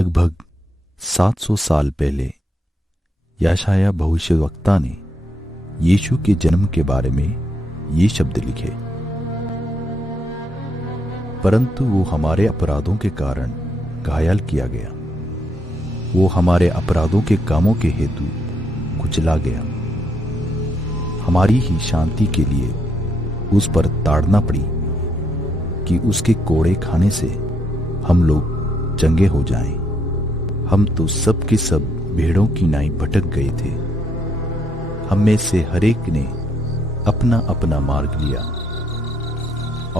लगभग 700 साल पहले यशायाह भविष्यवक्ता ने यीशु के जन्म के बारे में ये शब्द लिखे, परंतु वो हमारे अपराधों के कारण घायल किया गया, वो हमारे अपराधों के कामों के हेतु कुचला गया, हमारी ही शांति के लिए उस पर ताड़ना पड़ी कि उसके कोड़े खाने से हम लोग चंगे हो जाएं। हम तो सब के सब भेड़ों की नाई भटक गए थे, हम में से हरेक ने अपना अपना मार्ग लिया,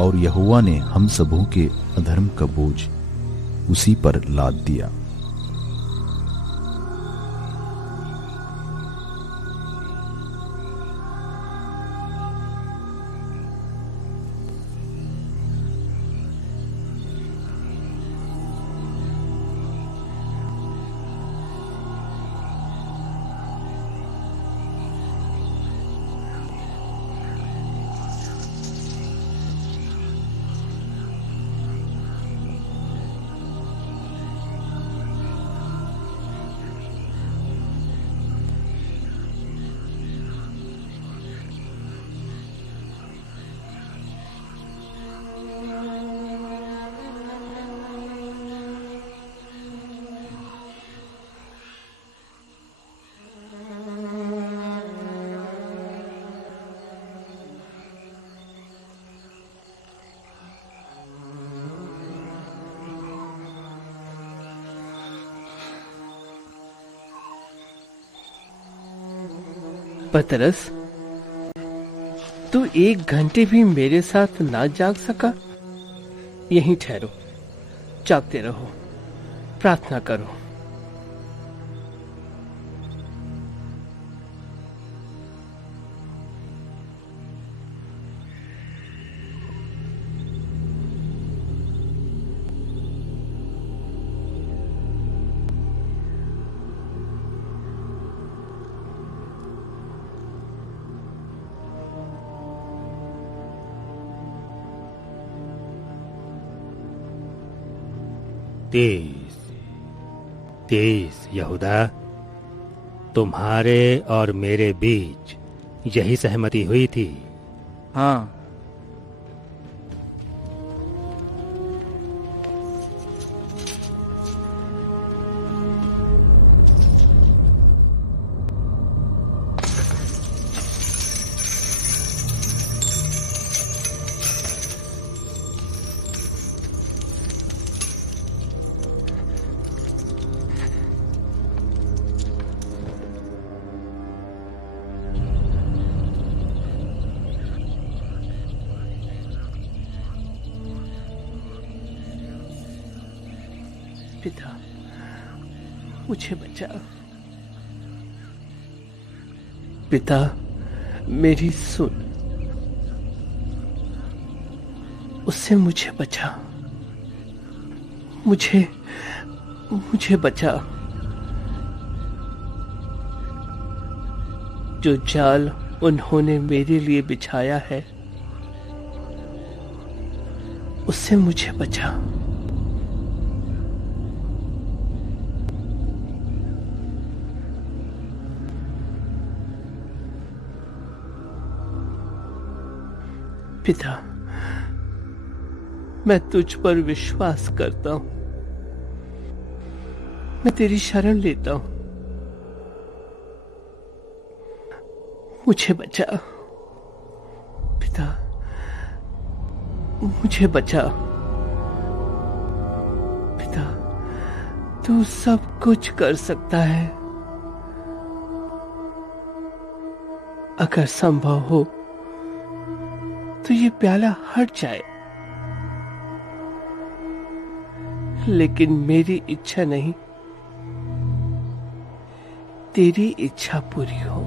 और यहोवा ने हम सबों के अधर्म का बोझ उसी पर लाद दिया। पतरस, तू 1 घंटे भी मेरे साथ ना जाग सका? यहीं ठहरो, जागते रहो, प्रार्थना करो। तेईस यहूदा, तुम्हारे और मेरे बीच यही सहमति हुई थी। हाँ, पिता, मुझे बचा। पिता, मेरी सुन, उससे मुझे बचा, मुझे बचा। जो जाल उन्होंने मेरे लिए बिछाया है, उससे मुझे बचा। पिता, मैं तुझ पर विश्वास करता हूं, मैं तेरी शरण लेता हूं, मुझे बचा। पिता, मुझे बचा। पिता, तू सब कुछ कर सकता है। अगर संभव हो तो ये प्याला हट जाए, लेकिन मेरी इच्छा नहीं, तेरी इच्छा पूरी हो।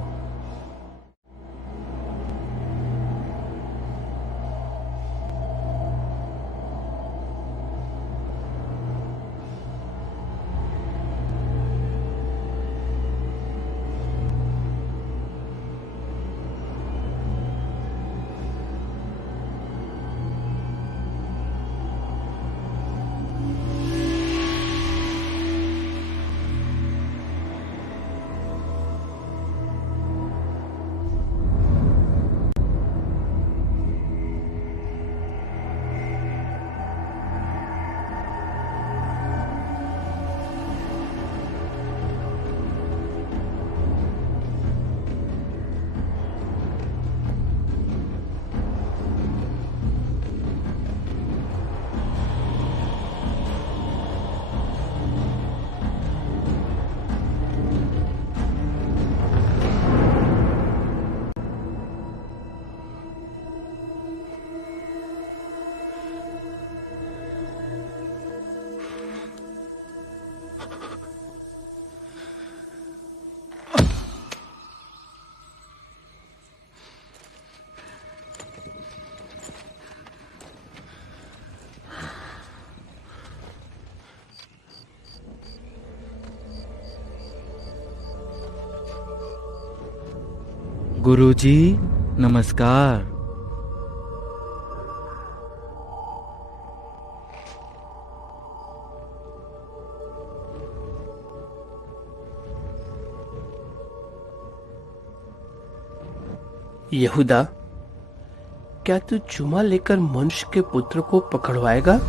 गुरुजी नमस्कार। यहूदा, क्या तू चुमा लेकर मनुष्य के पुत्र को पकड़वाएगा?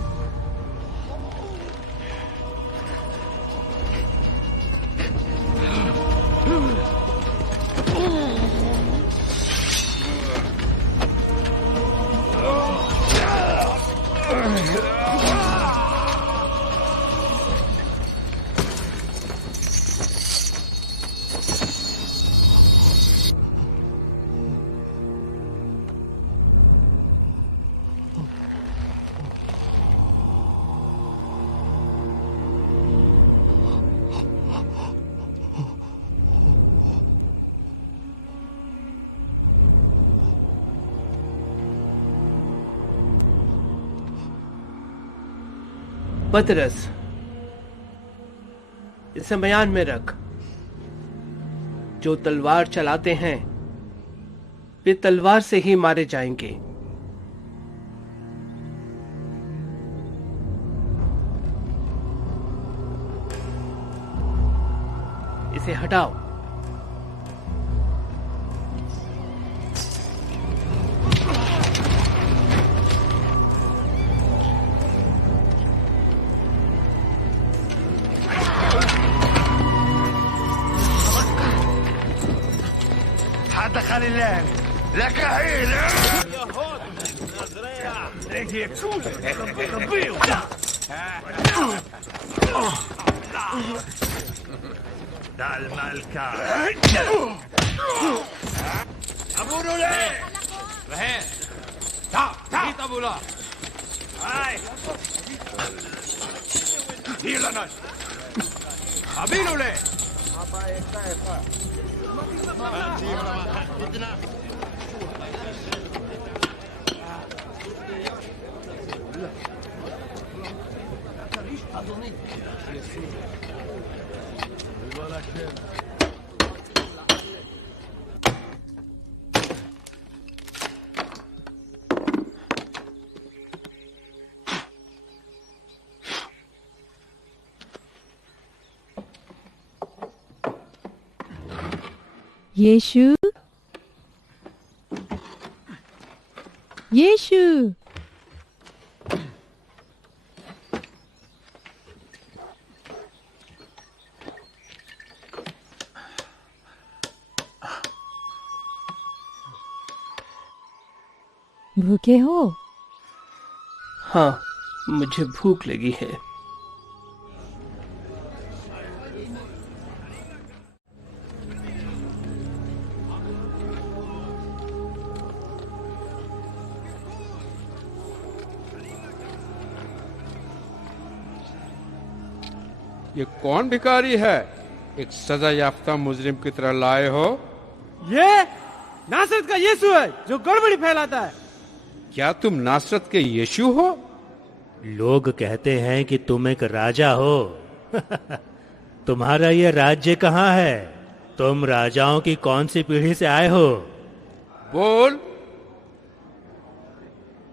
पतरस, इसे मयान में रख। जो तलवार चलाते हैं वे तलवार से ही मारे जाएंगे। इसे हटाओ। यीशु, यीशु, भूखे हो? हाँ, मुझे भूख लगी है। ये कौन भिखारी है? एक सजा याफ्ता मुजरिम की तरह लाए हो? ये नासरत का यीशु है जो गड़बड़ी फैलाता है। क्या तुम नासरत के यीशु हो? लोग कहते हैं कि तुम एक राजा हो। तुम्हारा ये राज्य कहाँ है? तुम राजाओं की कौन सी पीढ़ी से आए हो? बोल।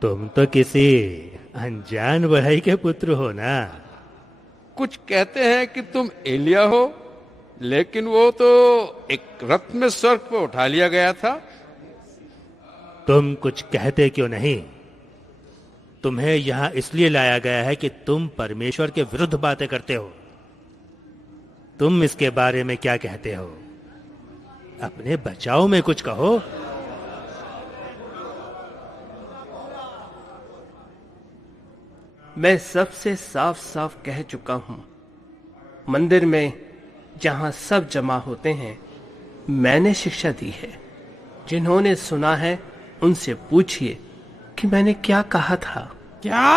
तुम तो किसी अनजान बढ़ई के पुत्र हो ना। कुछ कहते हैं कि तुम एलिया हो, लेकिन वो तो एक रथ में स्वर्ग पे उठा लिया गया था। तुम कुछ कहते क्यों नहीं? तुम्हें यहां इसलिए लाया गया है कि तुम परमेश्वर के विरुद्ध बातें करते हो। तुम इसके बारे में क्या कहते हो? अपने बचाव में कुछ कहो। मैं सबसे साफ साफ कह चुका हूं। मंदिर में जहां सब जमा होते हैं मैंने शिक्षा दी है। जिन्होंने सुना है उनसे पूछिए कि मैंने क्या कहा था। क्या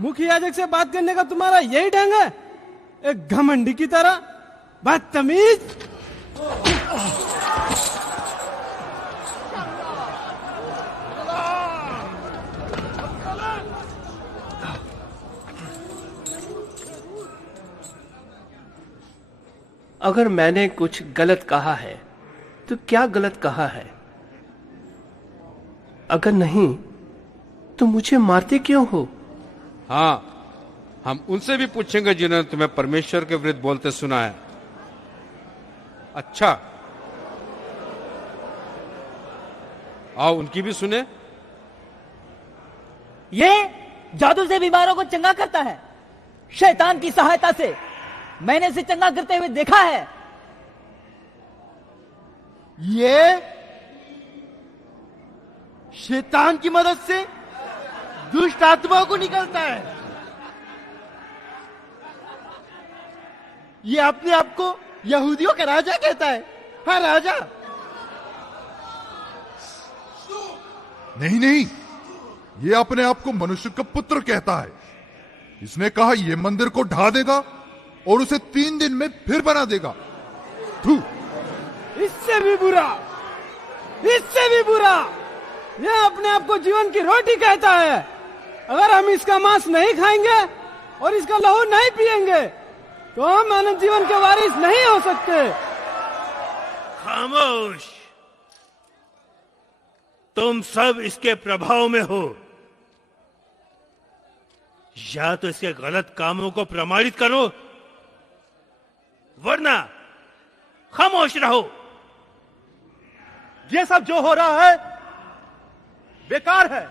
मुख्य याजक से बात करने का तुम्हारा यही ढंग है? एक घमंडी की तरह बदतमीज। अगर मैंने कुछ गलत कहा है तो क्या गलत कहा है? अगर नहीं तो मुझे मारते क्यों हो? हाँ, हम उनसे भी पूछेंगे जिन्होंने तुम्हें परमेश्वर के विरुद्ध बोलते सुना है। अच्छा, आओ उनकी भी सुने। ये जादू से बीमारों को चंगा करता है, शैतान की सहायता से। मैंने इसे चंगा करते हुए देखा है। ये शैतान की मदद से दुष्ट आत्माओं को निकलता है। ये अपने आप को यहूदियों का राजा कहता है। हाँ, राजा। नहीं नहीं, ये अपने आप को मनुष्य का पुत्र कहता है। इसने कहा ये मंदिर को ढा देगा और उसे 3 दिन में फिर बना देगा। थू। इससे भी बुरा, इससे भी बुरा, यह अपने आप को जीवन की रोटी कहता है। अगर हम इसका मांस नहीं खाएंगे और इसका लहू नहीं पिएंगे तो हम अनंत जीवन के वारिस नहीं हो सकते। खामोश, तुम सब इसके प्रभाव में हो। या तो इसके गलत कामों को प्रमाणित करो, वरना खामोश रहो। ये सब जो हो रहा है बेकार है।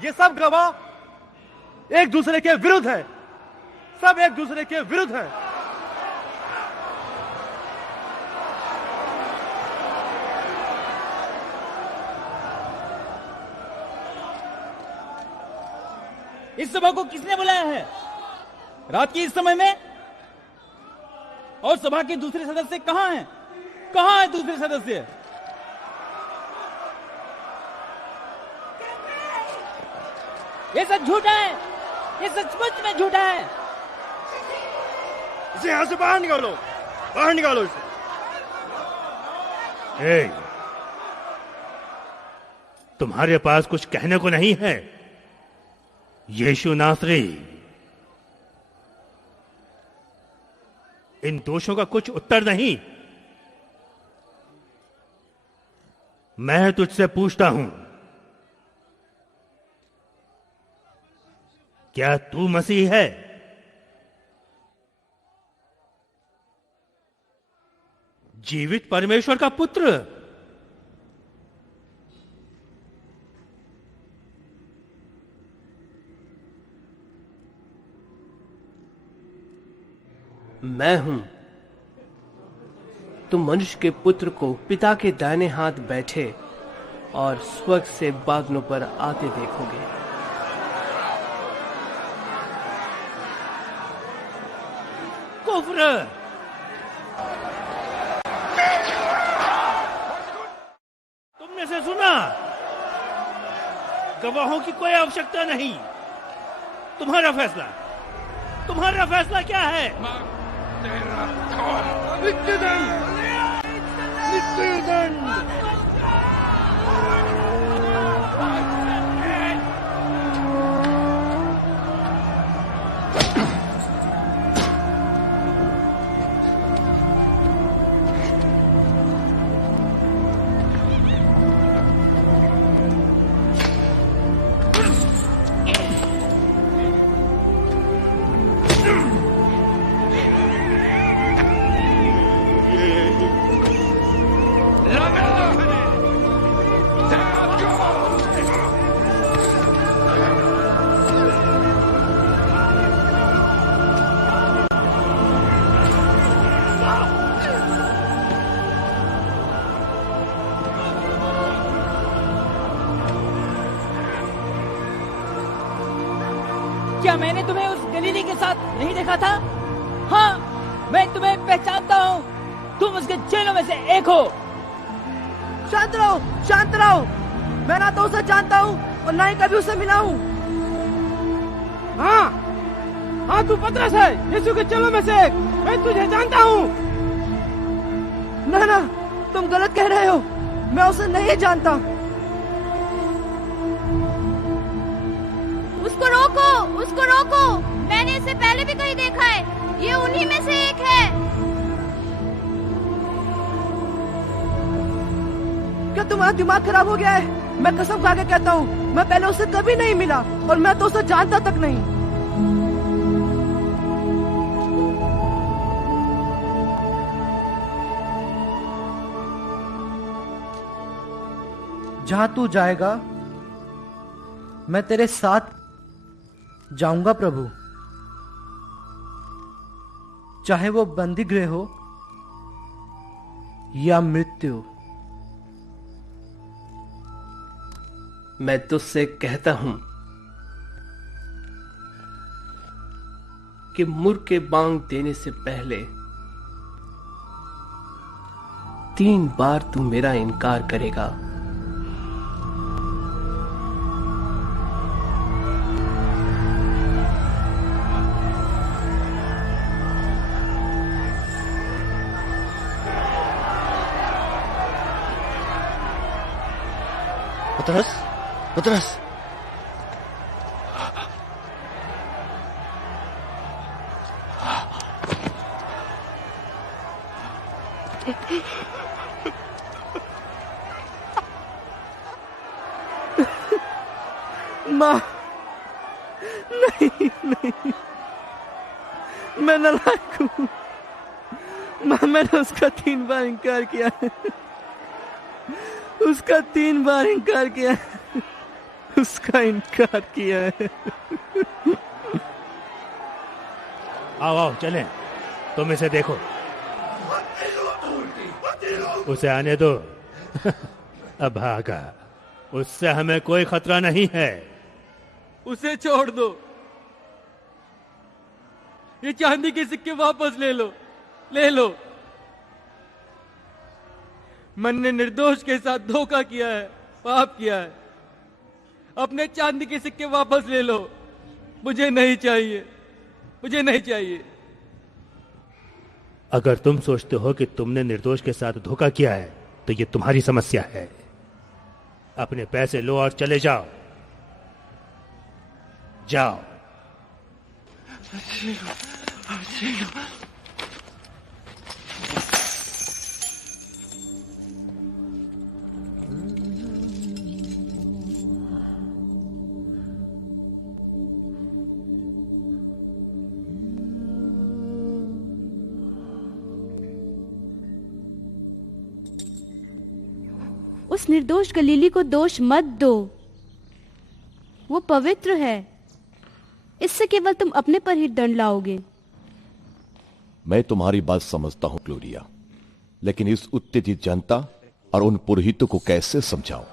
ये सब गवाह एक दूसरे के विरुद्ध है। सब एक दूसरे के विरुद्ध है। इस सभा को किसने बुलाया है रात की इस समय में? और सभा के दूसरे सदस्य कहां हैं? कहां है दूसरे सदस्य? ये सब झूठा है, ये सचमुच में झूठा है। इसे यहां से बाहर निकालो, बाहर निकालो इसे। ए, तुम्हारे पास कुछ कहने को नहीं है? यीशु नासरी, इन दोषों का कुछ उत्तर नहीं। मैं तुझसे पूछता हूं, क्या तू मसीह है? जीवित परमेश्वर का पुत्र? मैं हूं। तुम मनुष्य के पुत्र को पिता के दाहिने हाथ बैठे और स्वर्ग से बादलों पर आते देखोगे। कुफ्र! तुमने से सुना? गवाहों की कोई आवश्यकता नहीं। तुम्हारा फैसला क्या है? क्या मैंने तुम्हें उस गलीली के साथ नहीं देखा था? हाँ, मैं तुम्हें पहचानता हूँ। तुम उसके चेलों में से एक हो। शांत रहो, शांत रहो। मैं ना तो उसे जानता हूँ और ना ही कभी उसे मिला हूँ। हाँ, हाँ, तू पतरस है, यीशु के चेलों में से एक। मैं तुझे जानता हूँ। ना ना, तुम गलत कह रहे हो। मैं उसे नहीं जानता। उसको रोको, उसको रोको। मैंने इसे पहले भी कहीं देखा है। ये उन्हीं में से एक है। क्या तुम्हारा दिमाग खराब हो गया है? मैं कसम खा के कहता हूँ, मैं पहले उससे कभी नहीं मिला और मैं तो उसे जानता तक नहीं। जहां तू जाएगा मैं तेरे साथ जाऊंगा प्रभु, चाहे वो बंदी गृह हो या मृत्यु। मैं तुझसे कहता हूं कि मुर्ग के बांग देने से पहले 3 बार तू मेरा इनकार करेगा। पतरस, पतरस, माँ, नहीं नहीं, मैं नालायक हूँ माँ। मैंने उसका 3 बार इनकार किया है, उसका 3 बार इनकार किया है, उसका इनकार किया है। आओ आओ चलें, तुम इसे देखो। उसे आने दो। अब भागा, उससे हमें कोई खतरा नहीं है। उसे छोड़ दो, ये चांदी के सिक्के वापस ले लो, ले लो। मन ने निर्दोष के साथ धोखा किया है, पाप किया है। अपने चांदी के सिक्के वापस ले लो, मुझे नहीं चाहिए, मुझे नहीं चाहिए। अगर तुम सोचते हो कि तुमने निर्दोष के साथ धोखा किया है तो ये तुम्हारी समस्या है। अपने पैसे लो और चले जाओ, जाओ। उस निर्दोष गलीली को दोष मत दो, वो पवित्र है। इससे केवल तुम अपने पर ही दंड लाओगे। मैं तुम्हारी बात समझता हूं ग्लोरिया, लेकिन इस उत्तेजित जनता और उन पुरोहितों को कैसे समझाऊं?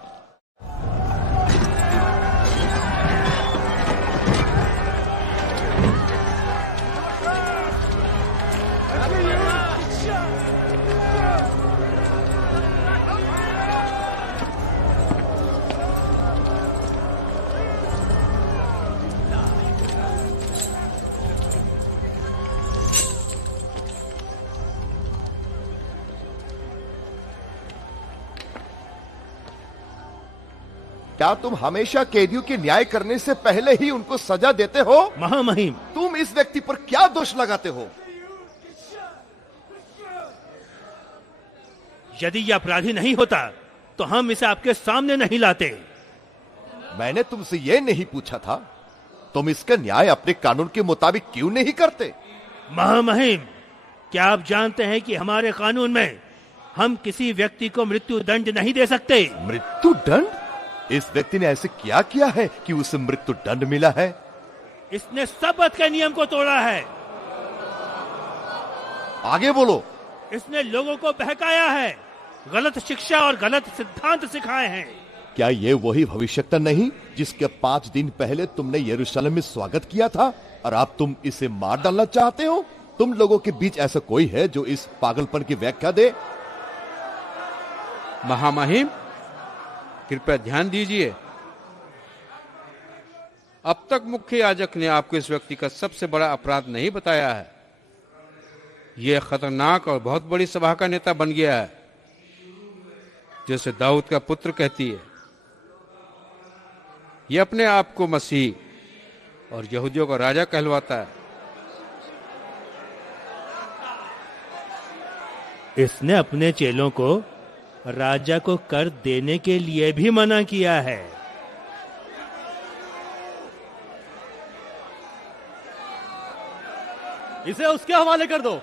क्या तुम हमेशा कैदियों के न्याय करने से पहले ही उनको सजा देते हो? महामहिम, तुम इस व्यक्ति पर क्या दोष लगाते हो? यदि यह अपराधी नहीं होता तो हम इसे आपके सामने नहीं लाते। मैंने तुमसे यह नहीं पूछा था, तुम इसका न्याय अपने कानून के मुताबिक क्यों नहीं करते? महामहिम, क्या आप जानते हैं कि हमारे कानून में हम किसी व्यक्ति को मृत्यु दंड नहीं दे सकते। मृत्यु दंड? इस व्यक्ति ने ऐसे क्या किया है कि उसे मृत्यु दंड मिला है? इसने शपथ के नियम को तोड़ा है। आगे बोलो। इसने लोगों को बहकाया है, गलत शिक्षा और गलत सिद्धांत सिखाए हैं। क्या ये वही भविष्यवक्ता नहीं जिसके 5 दिन पहले तुमने यरूशलेम में स्वागत किया था और अब तुम इसे मार डालना चाहते हो? तुम लोगों के बीच ऐसा कोई है जो इस पागलपन की व्याख्या दे? महामहिम, कृपया ध्यान दीजिए। अब तक मुख्य याजक ने आपको इस व्यक्ति का सबसे बड़ा अपराध नहीं बताया है। यह खतरनाक और बहुत बड़ी सभा का नेता बन गया है, जैसे दाऊद का पुत्र कहती है। यह अपने आप को मसीह और यहूदियों का राजा कहलवाता है। इसने अपने चेलों को राजा को कर देने के लिए भी मना किया है। इसे उसके हवाले कर दो।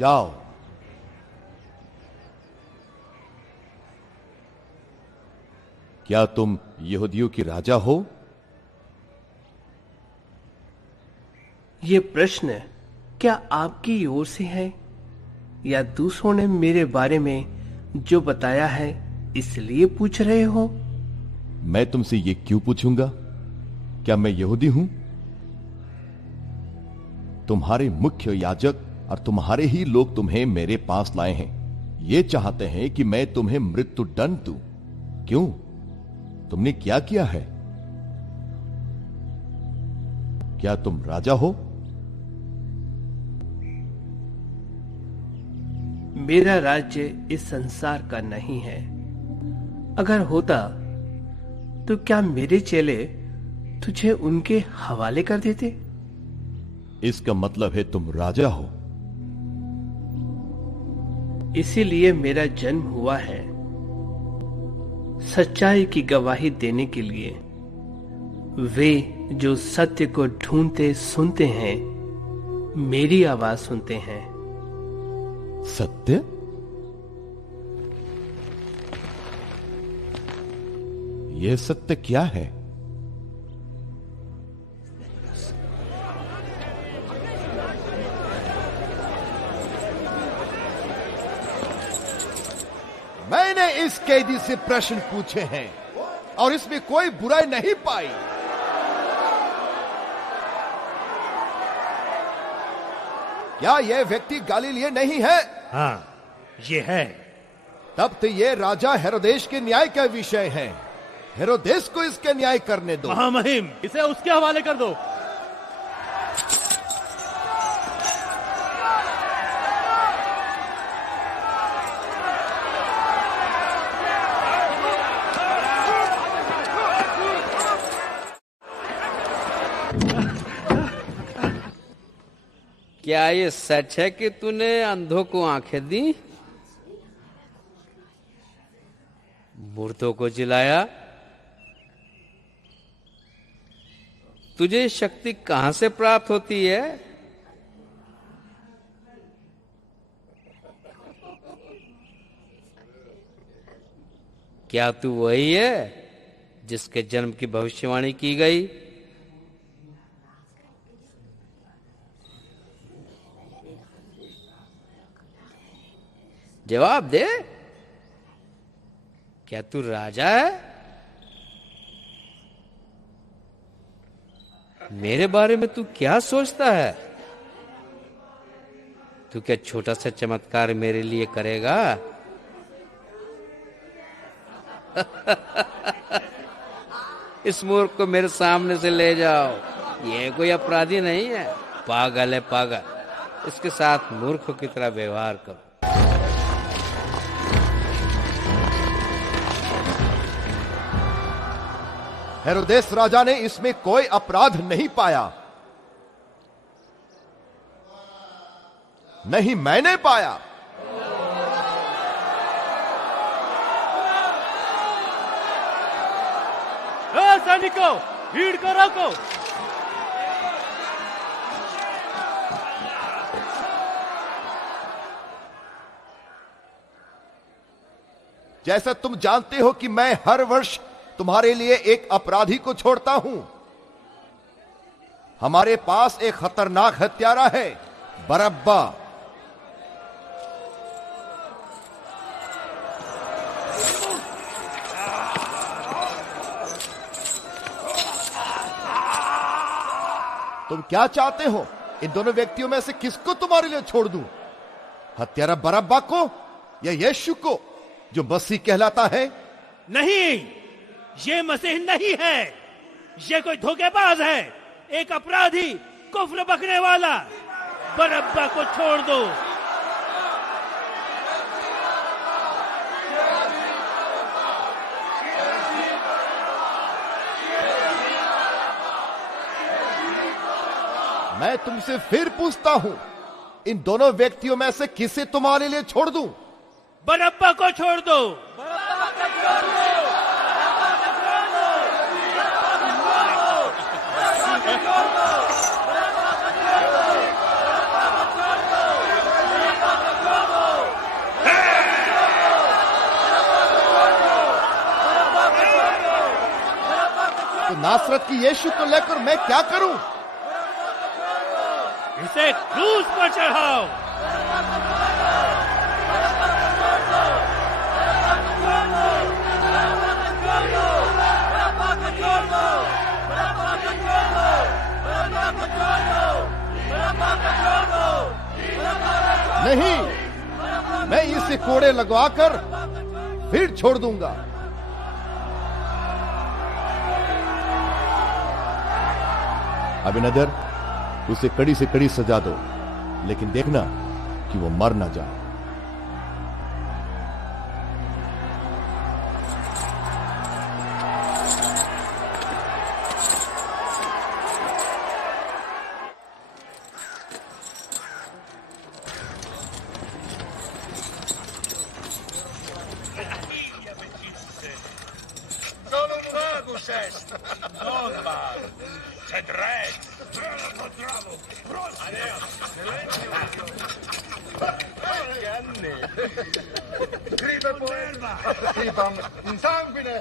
जाओ। क्या तुम यहूदियों की राजा हो? ये प्रश्न क्या आपकी ओर से है या दूसरों ने मेरे बारे में जो बताया है इसलिए पूछ रहे हो? मैं तुमसे ये क्यों पूछूंगा? क्या मैं यहूदी हूं? तुम्हारे मुख्य याजक और तुम्हारे ही लोग तुम्हें मेरे पास लाए हैं। ये चाहते हैं कि मैं तुम्हें मृत्यु दंड दूं। क्यों? तुमने क्या किया है? क्या तुम राजा हो? मेरा राज्य इस संसार का नहीं है। अगर होता तो क्या मेरे चेले तुझे उनके हवाले कर देते? इसका मतलब है तुम राजा हो। इसीलिए मेरा जन्म हुआ है, सच्चाई की गवाही देने के लिए। वे जो सत्य को ढूंढते सुनते हैं, मेरी आवाज सुनते हैं। सत्य? यह सत्य क्या है? मैंने इस कैदी से प्रश्न पूछे हैं और इसमें कोई बुराई नहीं पाई। क्या यह व्यक्ति गलीली नहीं है? हाँ, ये है। तब तो ये राजा हेरोदेस के न्याय का विषय है। हेरोदेस को इसके न्याय करने दो। महामहिम, इसे उसके हवाले कर दो। क्या ये सच है कि तूने अंधों को आंखें दी, मुर्दों को जिलाया? तुझे ये शक्ति कहां से प्राप्त होती है? क्या तू वही है जिसके जन्म की भविष्यवाणी की गई? जवाब दे। क्या तू राजा है? मेरे बारे में तू क्या सोचता है? तू क्या छोटा सा चमत्कार मेरे लिए करेगा? इस मूर्ख को मेरे सामने से ले जाओ। ये कोई अपराधी नहीं है, पागल है पागल। इसके साथ मूर्खों की तरह व्यवहार करो। हेरोदेस राजा ने इसमें कोई अपराध नहीं पाया। नहीं, मैंने पाया। सैनिकों, भीड़ को रोको। जैसा तुम जानते हो कि मैं हर वर्ष तुम्हारे लिए एक अपराधी को छोड़ता हूं। हमारे पास एक खतरनाक हत्यारा है, बरअब्बा। तुम क्या चाहते हो? इन दोनों व्यक्तियों में से किसको तुम्हारे लिए छोड़ दूं? हत्यारा बरअब्बा को या यीशु को जो मसीह कहलाता है? नहीं, ये मसीह नहीं है, ये कोई धोखेबाज है, एक अपराधी, कुफ्र बकने वाला। बरअब्बा को छोड़ दो। मैं तुमसे फिर पूछता हूं, इन दोनों व्यक्तियों में से किसे तुम्हारे लिए छोड़ दूं? बरअब्बा को छोड़ दो। तो नासरत की यीशु को लेकर मैं क्या करूं? इसे क्रूस पर चढ़ाओ। नहीं, मैं इसे कोड़े लगवाकर फिर छोड़ दूंगा। अबिनदर, उसे कड़ी से कड़ी सजा दो, लेकिन देखना कि वो मर ना जाए। Solo un magus est, non magus, sed rex. Gripe poeta. Tribam in sanguine.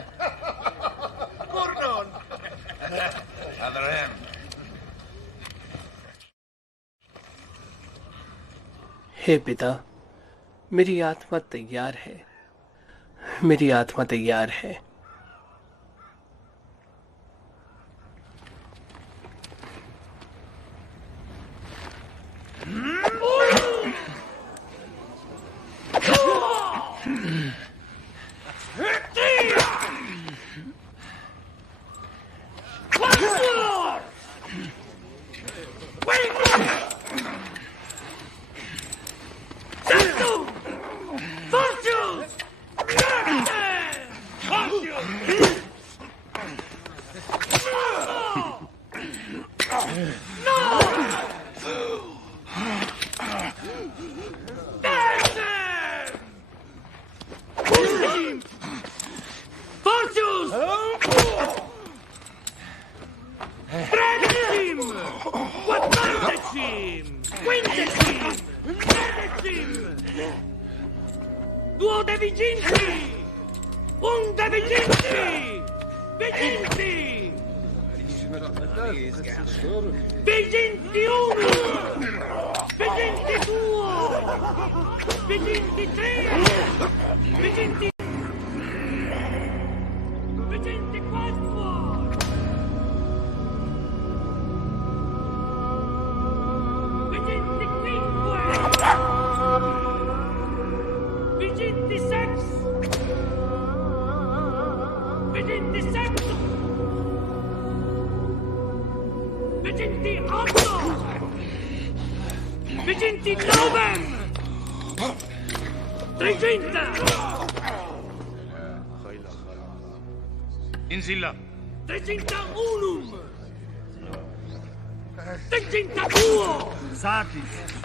Curnon. Adrem. हे पिता, मेरी आत्मा तैयार है, मेरी आत्मा तैयार है। Insilla. Trecinta unum. Trecinta duo. Satis.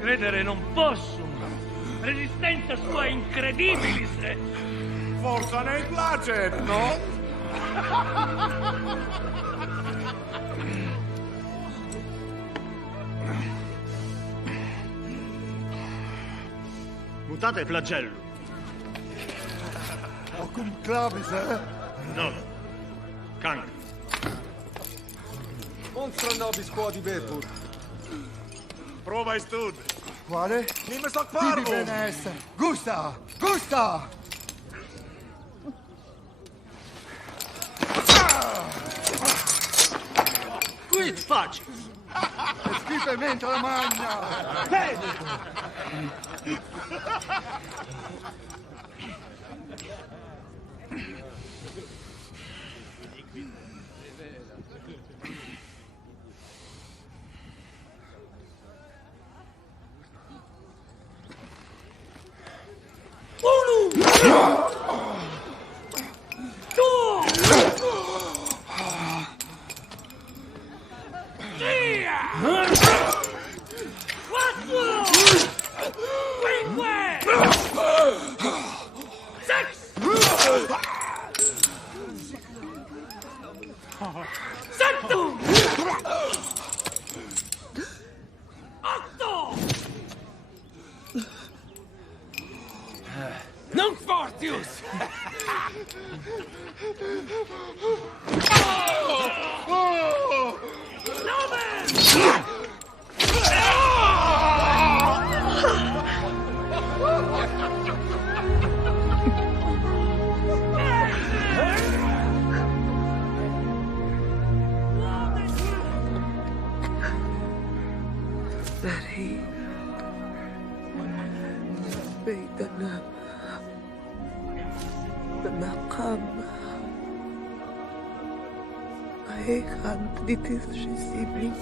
Credere non posso. Resistenza sua incredibilis. Forza nel placet, no? Mutate flagello. cum claves, No. Kang. Monstra nobis quod ibetur. Prova stud. Quale? Nimm es doch Tibi parvum. bene esse. Gusta! Gusta! Quid fac? Schifamento la magna! Non fortius! Dari Beitana Benakam Aekan Ditis Siblit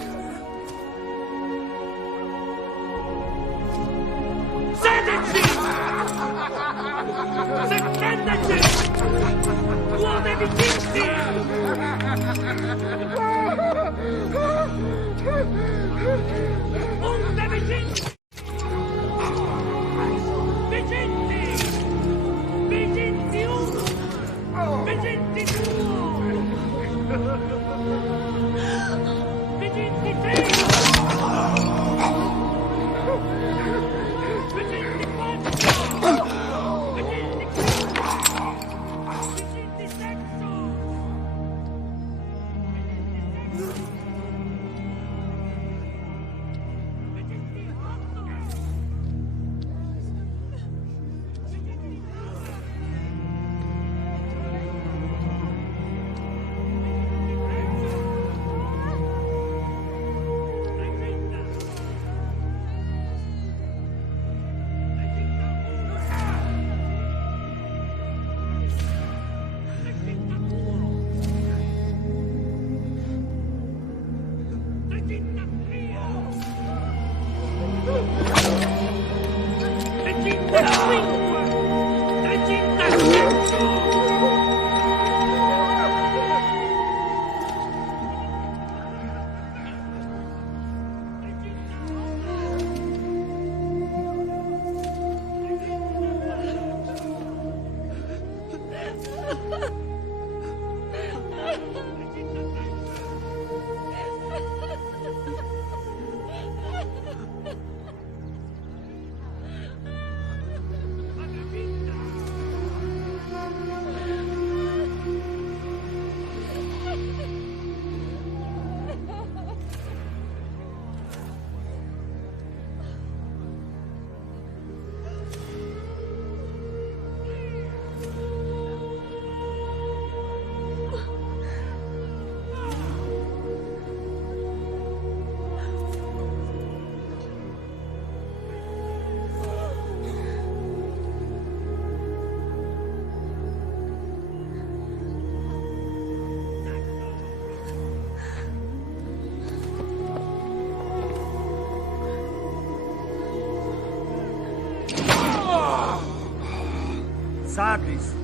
Sagris.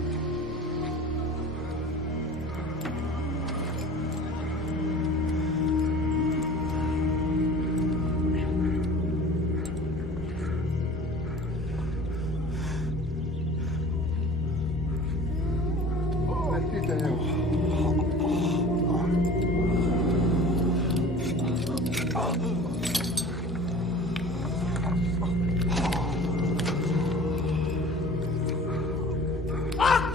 Ah!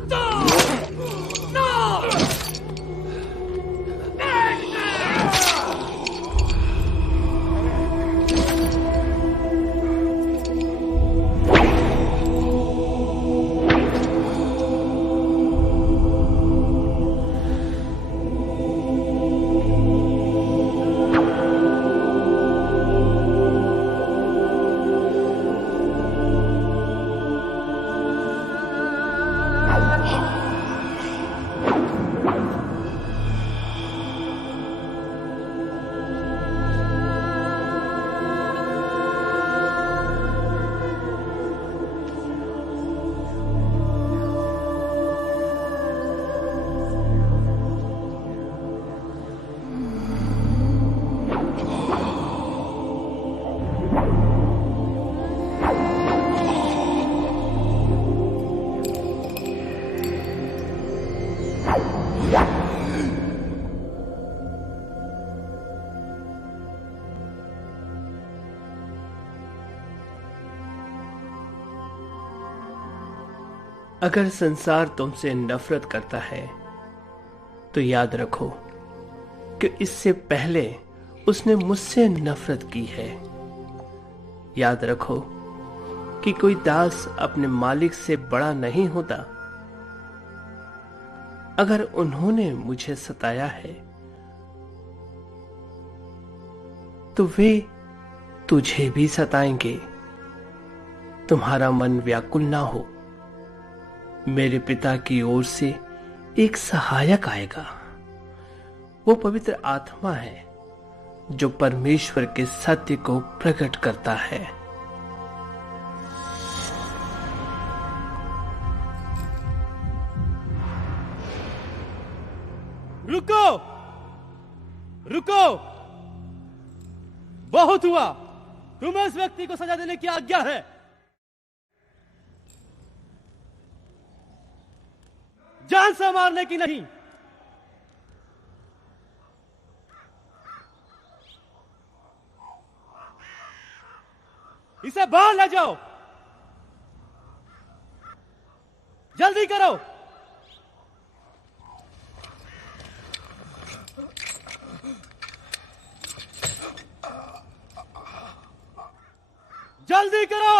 अगर संसार तुमसे नफरत करता है तो याद रखो कि इससे पहले उसने मुझसे नफरत की है। याद रखो कि कोई दास अपने मालिक से बड़ा नहीं होता। अगर उन्होंने मुझे सताया है तो वे तुझे भी सताएंगे। तुम्हारा मन व्याकुल ना हो, मेरे पिता की ओर से एक सहायक आएगा। वो पवित्र आत्मा है जो परमेश्वर के सत्य को प्रकट करता है। रुको, रुको, बहुत हुआ। तुम्हें इस व्यक्ति को सजा देने की आज्ञा है। जान से मारने की नहीं। इसे बाहर ले जाओ, जल्दी करो। जल्दी करो।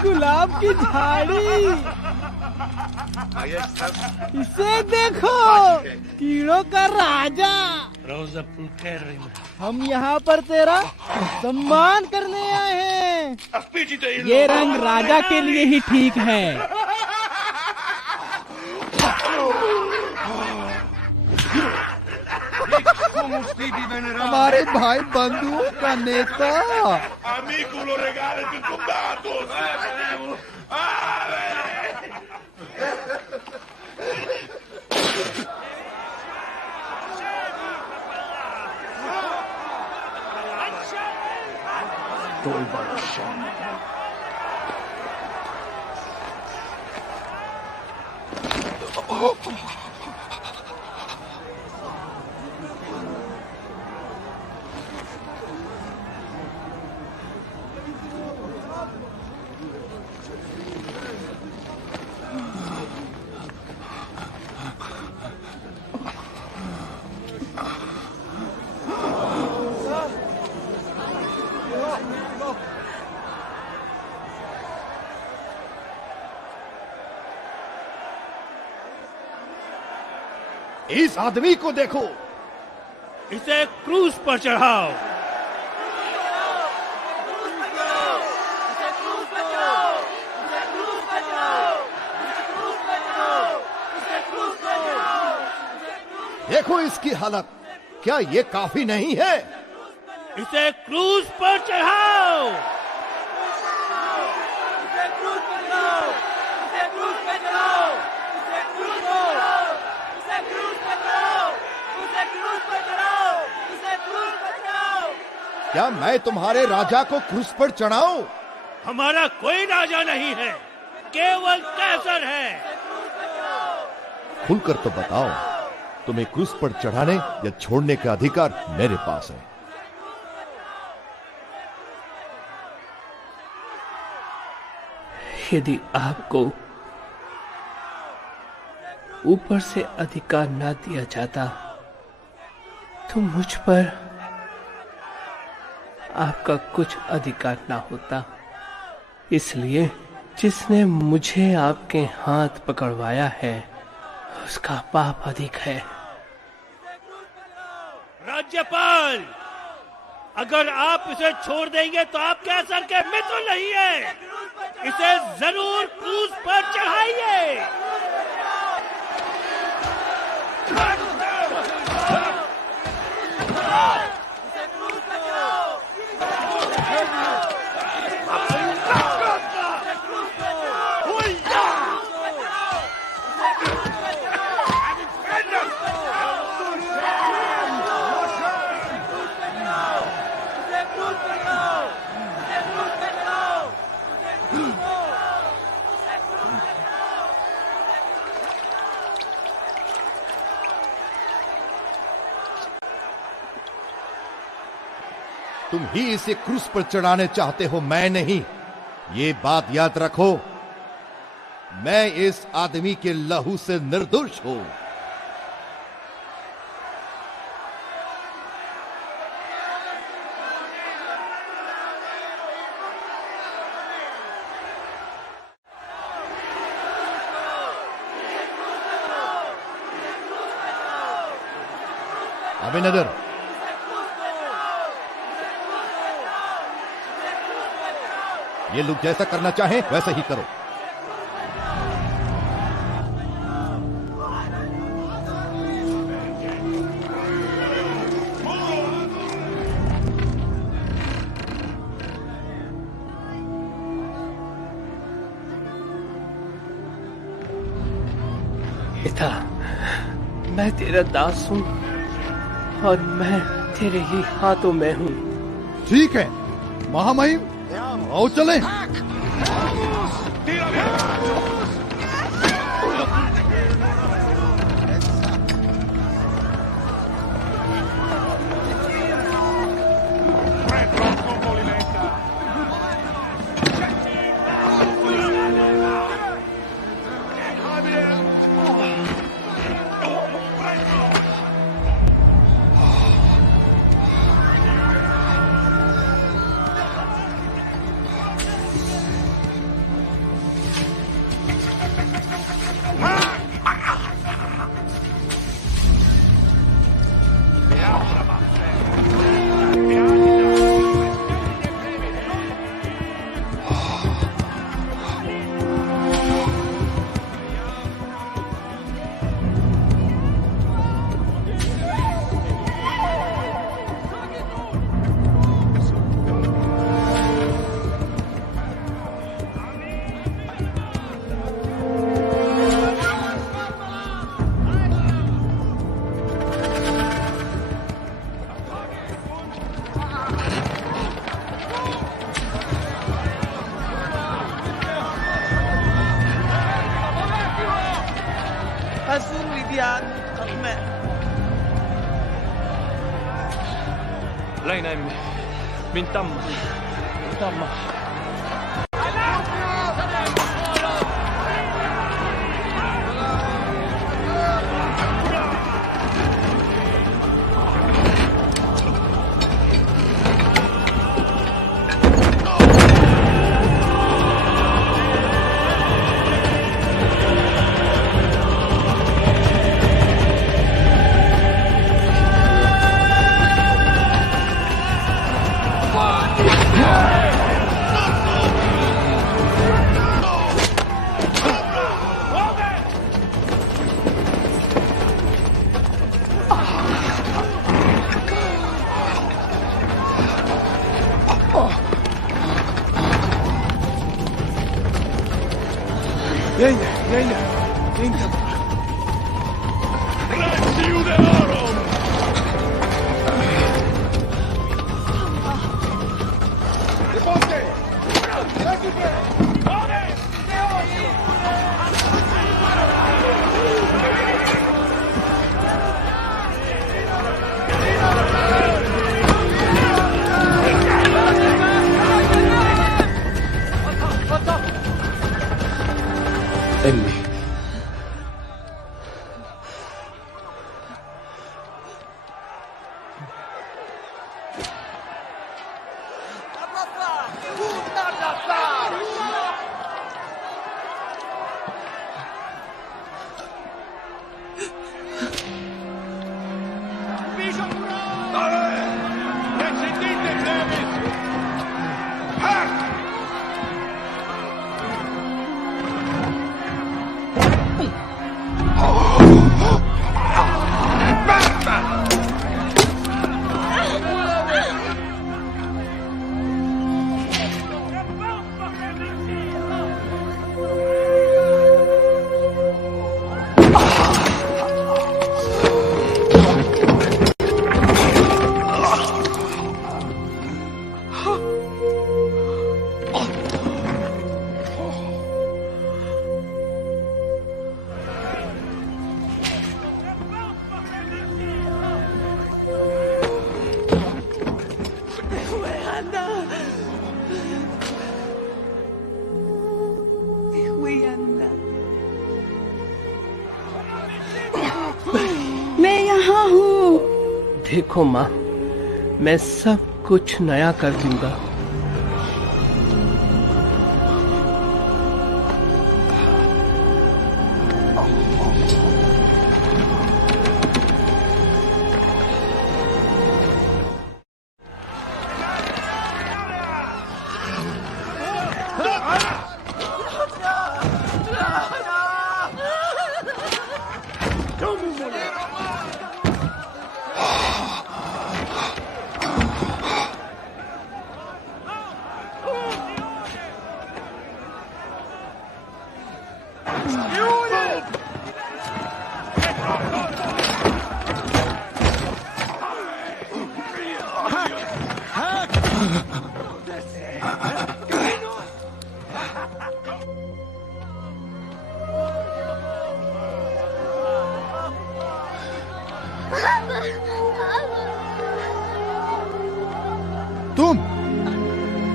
गुलाब की झाड़ी, इसे देखो, कीड़ों का राजा। हम यहाँ पर तेरा सम्मान करने आए हैं। ये रंग राजा के लिए ही ठीक है। हमारे भाई बंधुओं का नेता। इस आदमी को देखो, इसे क्रूस पर चढ़ाओ। देखो इसकी हालत, क्या ये काफी नहीं है? इसे क्रूस पर चढ़ाओ। क्या मैं तुम्हारे राजा को क्रूस पर चढ़ाऊं? हमारा कोई राजा नहीं है, केवल कैसर है। खुलकर तो बताओ, तुम्हें क्रूस पर चढ़ाने या छोड़ने का अधिकार मेरे पास है। यदि आपको ऊपर से अधिकार ना दिया जाता तो मुझ पर आपका कुछ अधिकार ना होता। इसलिए जिसने मुझे आपके हाथ पकड़वाया है उसका पाप अधिक है। राज्यपाल, अगर आप इसे छोड़ देंगे तो आप कैसर के मित्र नहीं है। इसे जरूर क्रूस पर चढ़ाइए। तुम ही इसे क्रूस पर चढ़ाने चाहते हो, मैं नहीं। ये बात याद रखो, मैं इस आदमी के लहू से निर्दोष हूं। अभिनदर, ये लोग जैसा करना चाहें वैसा ही करो। पिता, मैं तेरा दास हूं और मैं तेरे ही हाथों में हूं। ठीक है महामहिम, आओ चलें। मैं यहाँ हूँ। देखो माँ, मैं सब कुछ नया कर दूंगा। तुम,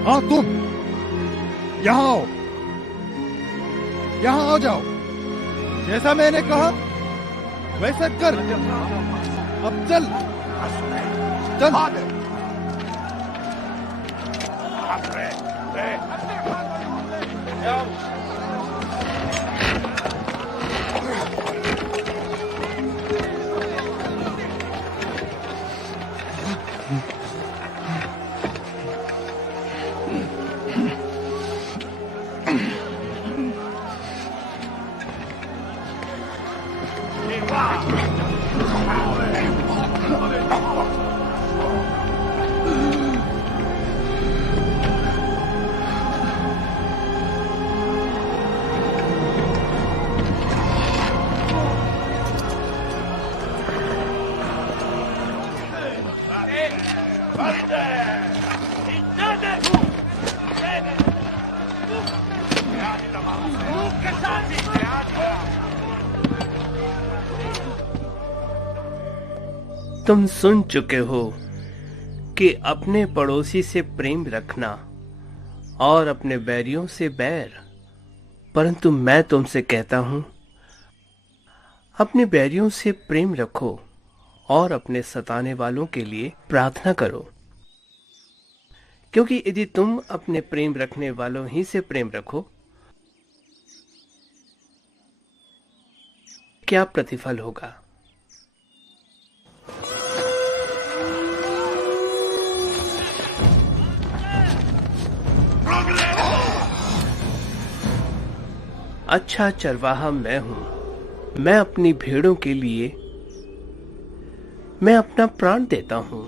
हाँ तुम, यहाँ आओ, यहाँ आ जाओ। जैसा मैंने कहा वैसा कर। अब चल, चल। तुम सुन चुके हो कि अपने पड़ोसी से प्रेम रखना और अपने बैरियों से बैर, परंतु मैं तुमसे कहता हूं, अपने बैरियों से प्रेम रखो और अपने सताने वालों के लिए प्रार्थना करो, क्योंकि यदि तुम अपने प्रेम रखने वालों ही से प्रेम रखो, क्या प्रतिफल होगा? अच्छा चरवाहा मैं हूं। मैं अपनी भेड़ों के लिए मैं अपना प्राण देता हूं।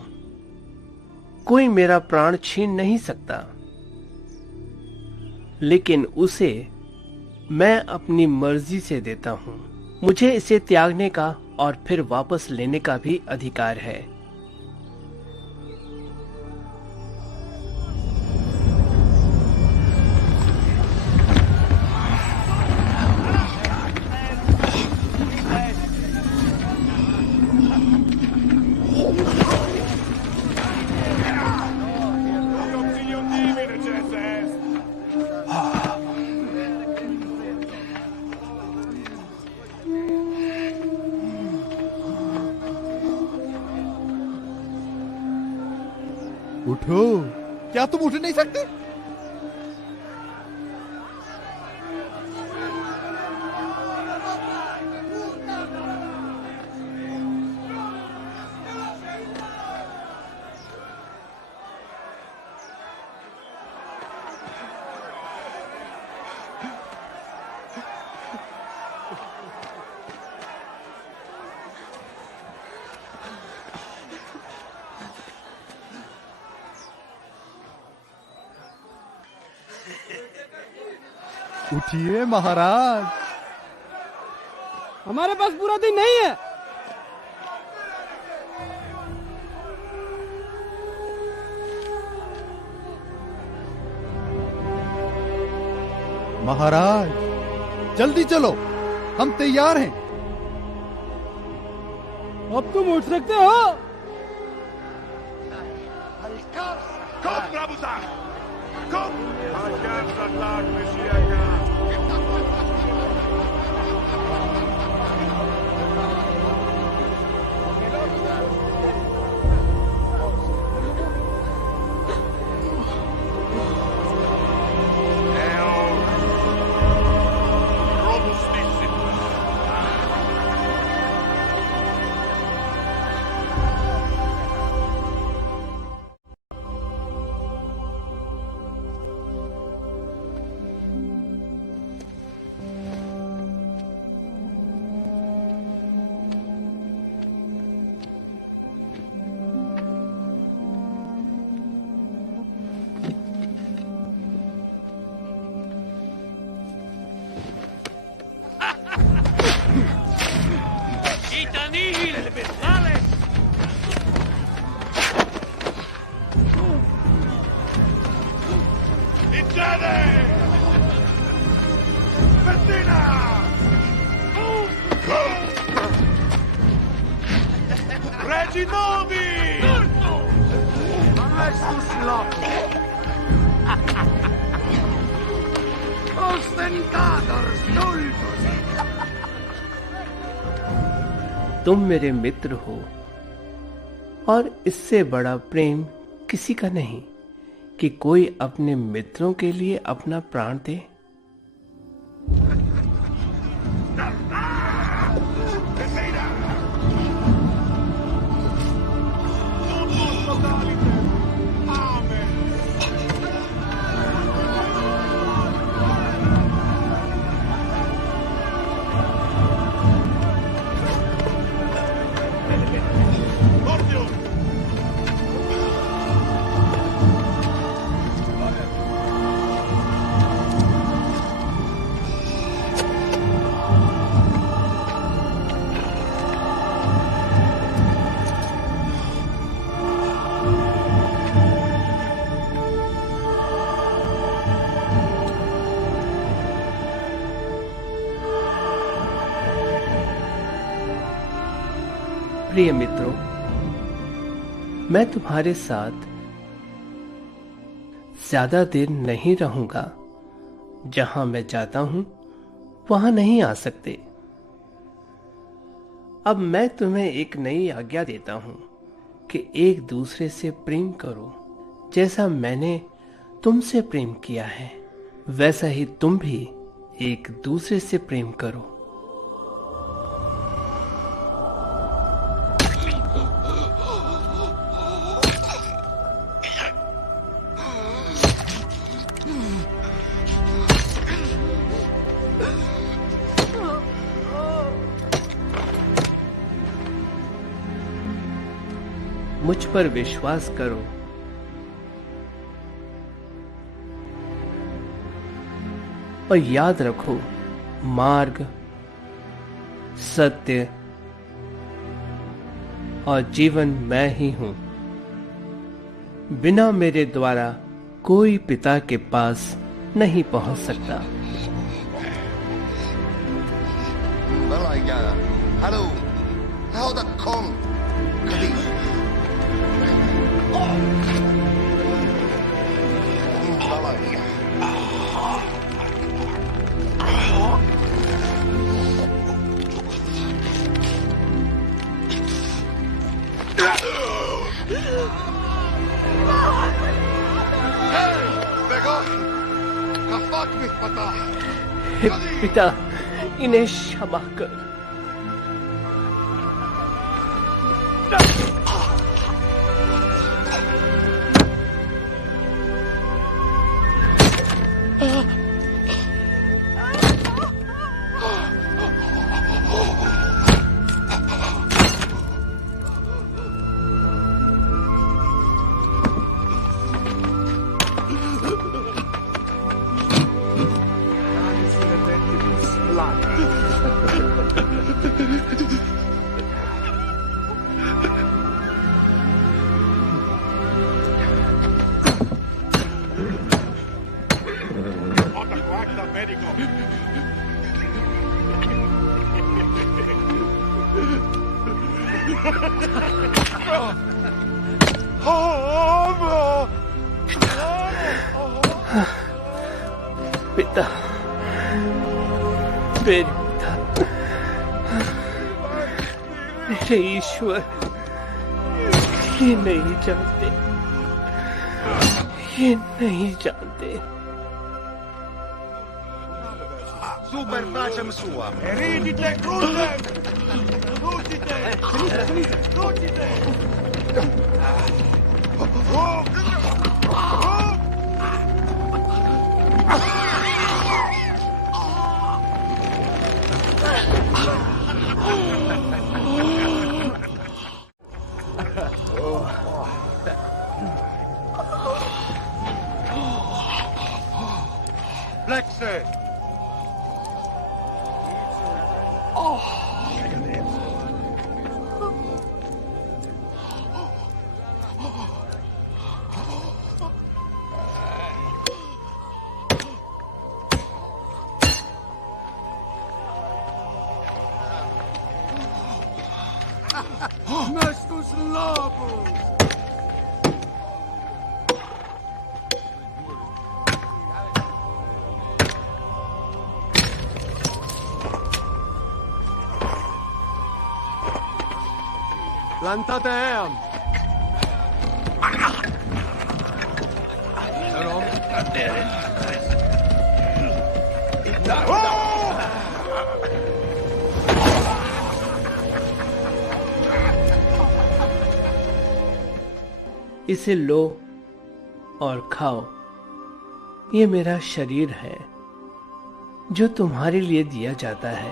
कोई मेरा प्राण छीन नहीं सकता, लेकिन उसे मैं अपनी मर्जी से देता हूं। मुझे इसे त्यागने का और फिर वापस लेने का भी अधिकार है। उठो, क्या तुम उठ नहीं सकते? उठिए महाराज। हमारे पास पूरा दिन नहीं है। महाराज जल्दी चलो, हम तैयार हैं। अब तुम उठ सकते हो। तुम मेरे मित्र हो और इससे बड़ा प्रेम किसी का नहीं कि कोई अपने मित्रों के लिए अपना प्राण दे। प्रिय मित्रों, मैं तुम्हारे साथ ज्यादा देर नहीं रहूंगा। जहां मैं जाता हूं वहां नहीं आ सकते। अब मैं तुम्हें एक नई आज्ञा देता हूं कि एक दूसरे से प्रेम करो। जैसा मैंने तुमसे प्रेम किया है वैसा ही तुम भी एक दूसरे से प्रेम करो। मुझ पर विश्वास करो। और याद रखो, मार्ग, सत्य और जीवन मैं ही हूं। बिना मेरे द्वारा कोई पिता के पास नहीं पहुंच सकता। पिता, इन्हें क्षमा कर। मेरे पिता, मेरे ईश्वर, ये नहीं जानते, ये नहीं जानते। Super facem sua. Ridite, cruce! Crucite! Plantate Eam! इसे लो और खाओ। ये मेरा शरीर है जो तुम्हारे लिए दिया जाता है।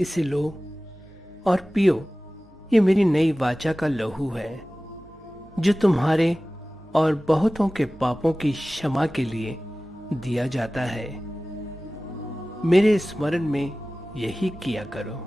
इसे लो और पियो। ये मेरी नई वाचा का लहू है जो तुम्हारे और बहुतों के पापों की क्षमा के लिए दिया जाता है। मेरे स्मरण में यही किया करो।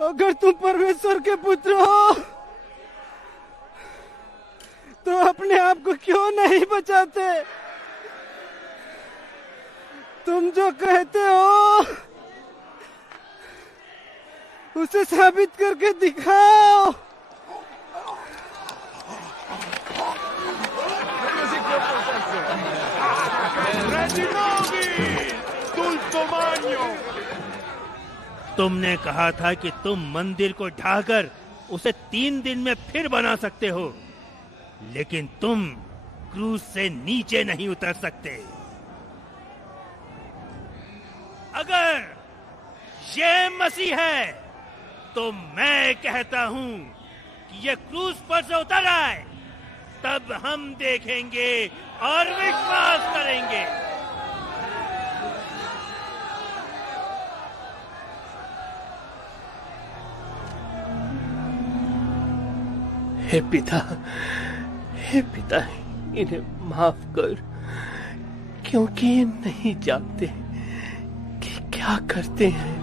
अगर तुम परमेश्वर के पुत्र हो तो अपने आप को क्यों नहीं बचाते? तुम जो कहते हो उसे साबित करके दिखाओ। तुमने कहा था कि तुम मंदिर को ढाकर उसे 3 दिन में फिर बना सकते हो, लेकिन तुम क्रूस से नीचे नहीं उतर सकते। अगर ये मसीह है तो मैं कहता हूं कि ये क्रूस पर से उतर आए, तब हम देखेंगे और विश्वास करेंगे। हे पिता, इन्हें माफ कर, क्योंकि ये नहीं जानते कि क्या करते हैं।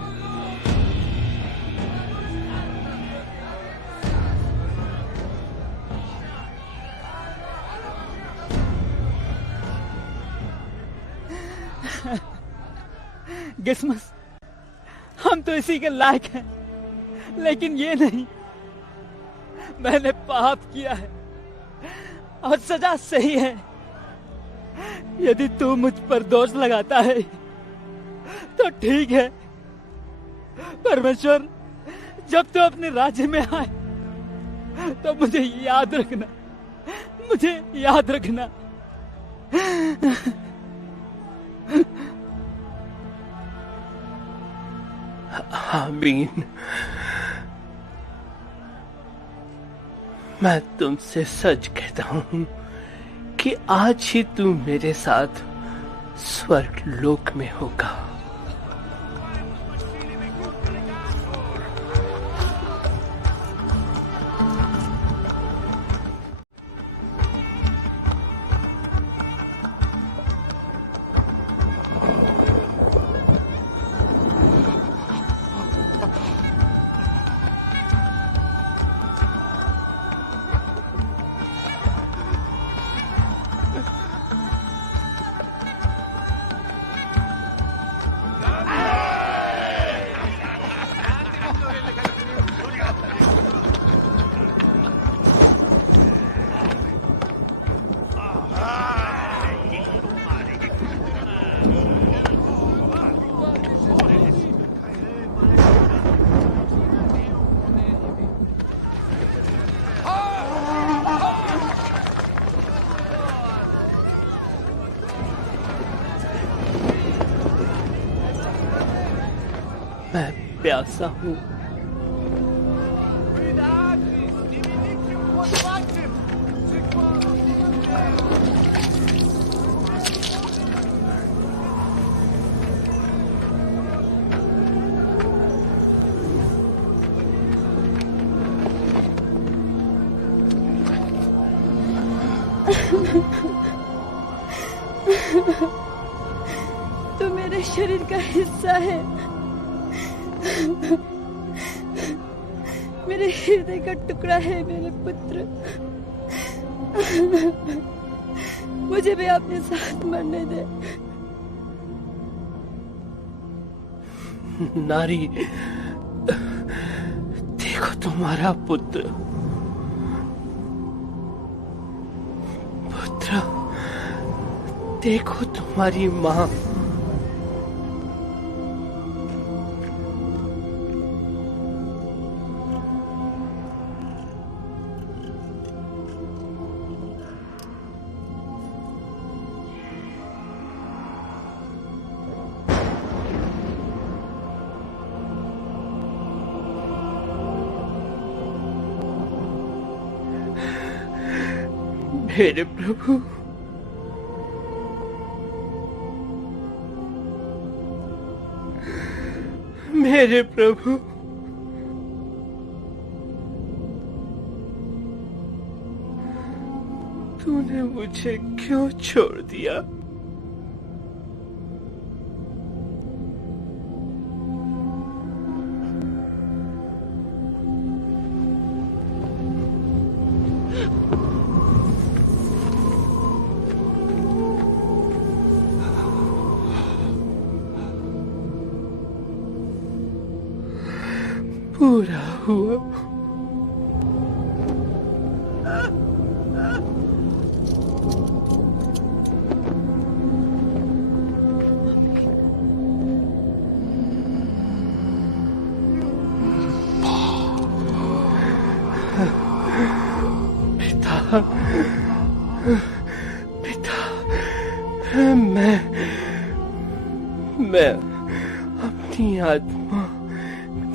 गिसमस, हम तो इसी के लायक हैं, लेकिन ये नहीं। मैंने पाप किया है और सजा सही है। यदि तू मुझ पर दोष लगाता है तो ठीक है। परमेश्वर, जब तू अपने राज्य में आए तो मुझे याद रखना, मुझे याद रखना। आमीन। मैं तुमसे सच कहता हूं कि आज ही तू मेरे साथ स्वर्ग लोक में होगा। मैं प्यासा हूं। तो मेरे शरीर का हिस्सा है, मेरे हृदय का टुकड़ा है मेरे पुत्र। मुझे भी अपने साथ मरने दे। नारी, देखो तुम्हारा पुत्र। पुत्र, देखो तुम्हारी मां। मेरे प्रभु, मेरे प्रभु, तूने मुझे क्यों छोड़ दिया? पूरा हुआ। पिता, पिता, मैं अपनी आत्मा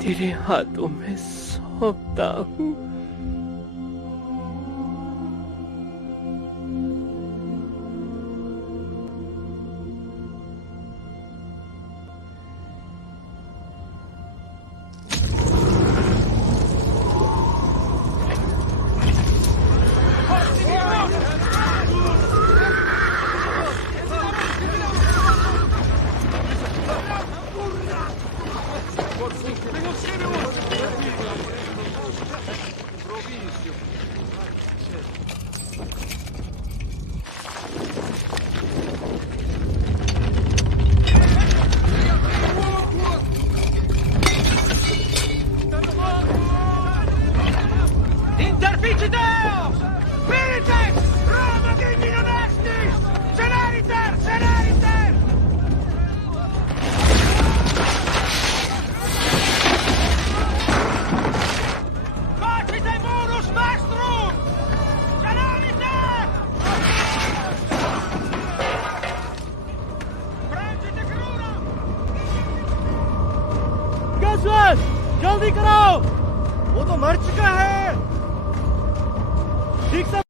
तेरे हाथों में सौंपता हूँ। जल्दी कराओ, वो तो मर चुका है। ठीक से है।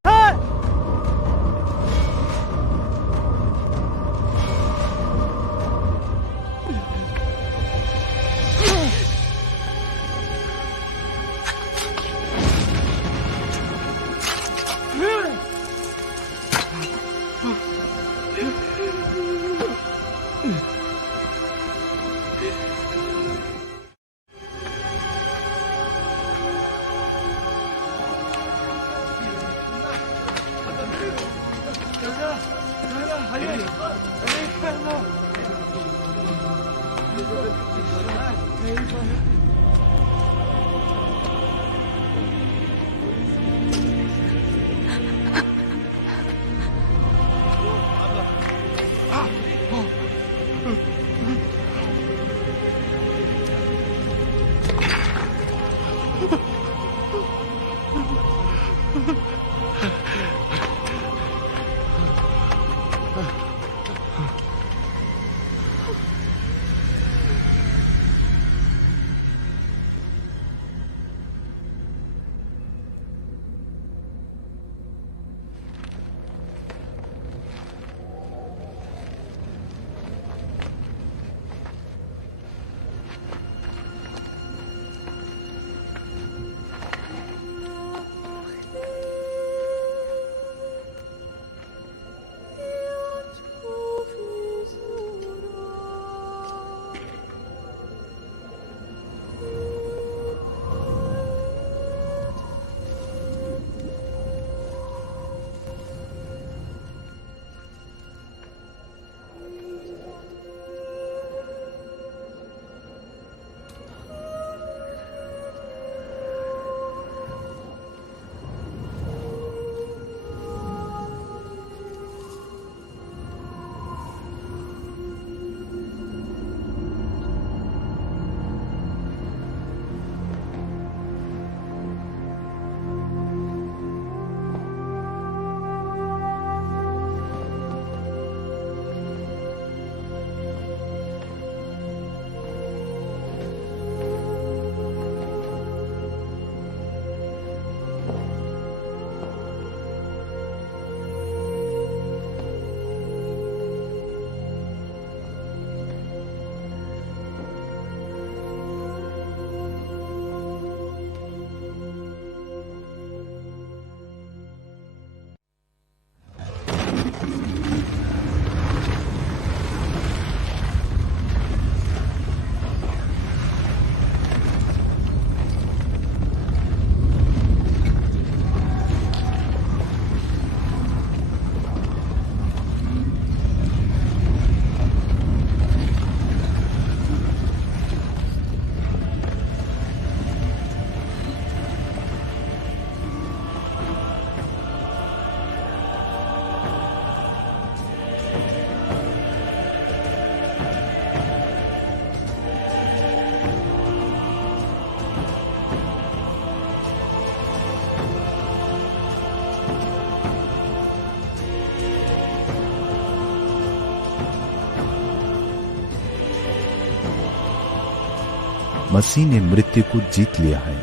मसीह ने मृत्यु को जीत लिया है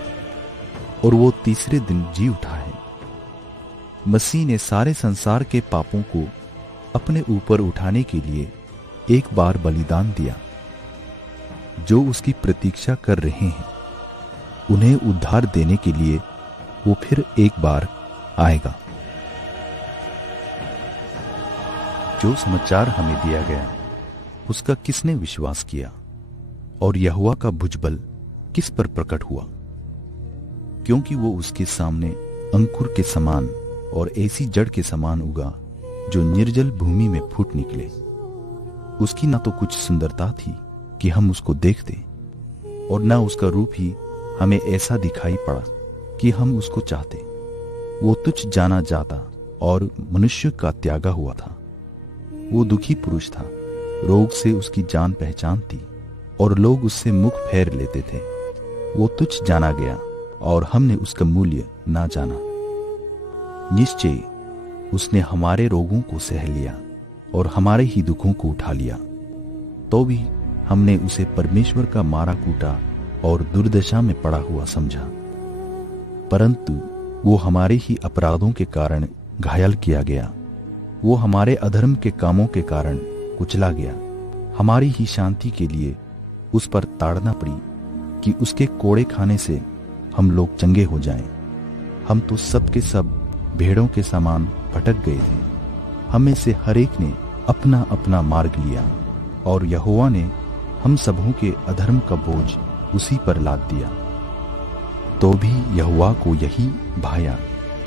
और वो तीसरे दिन जी उठा है। मसीह ने सारे संसार के पापों को अपने ऊपर उठाने के लिए एक बार बलिदान दिया। जो उसकी प्रतीक्षा कर रहे हैं उन्हें उद्धार देने के लिए वो फिर एक बार आएगा। जो समाचार हमें दिया गया उसका किसने विश्वास किया और यहोवा का भुजबल किस पर प्रकट हुआ? क्योंकि वो उसके सामने अंकुर के समान और ऐसी जड़ के समान उगा जो निर्जल भूमि में फूट निकले। उसकी ना तो कुछ सुंदरता थी कि हम उसको देखते और ना उसका रूप ही हमें ऐसा दिखाई पड़ा कि हम उसको चाहते। वो तुच्छ जाना जाता और मनुष्य का त्यागा हुआ था। वो दुखी पुरुष था, रोग से उसकी जान पहचान थी और लोग उससे मुख फेर लेते थे। वो तुच्छ जाना गया और हमने उसका मूल्य ना जाना। निश्चय उसने हमारे रोगों को सह लिया और हमारे ही दुखों को उठा लिया। तो भी हमने उसे परमेश्वर का मारा कूटा और दुर्दशा में पड़ा हुआ समझा, परंतु वो हमारे ही अपराधों के कारण घायल किया गया, वो हमारे अधर्म के कामों के कारण कुचला गया। हमारी ही शांति के लिए उस पर ताड़ना पड़ी कि उसके कोड़े खाने से हम लोग चंगे हो जाएं। हम तो सब के सब भेड़ों के समान भटक गए हैं, हमें से हर एक ने अपना अपना मार्ग लिया, और यहोवा ने हम सबों के अधर्म का बोझ उसी पर लाद दिया। तो भी यहोवा को यही भाया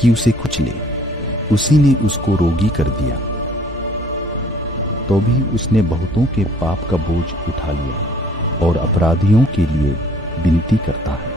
कि उसे कुचले, उसी ने उसको रोगी कर दिया। तो भी उसने बहुतों के पाप का बोझ उठा लिया और अपराधियों के लिए विनती करता है।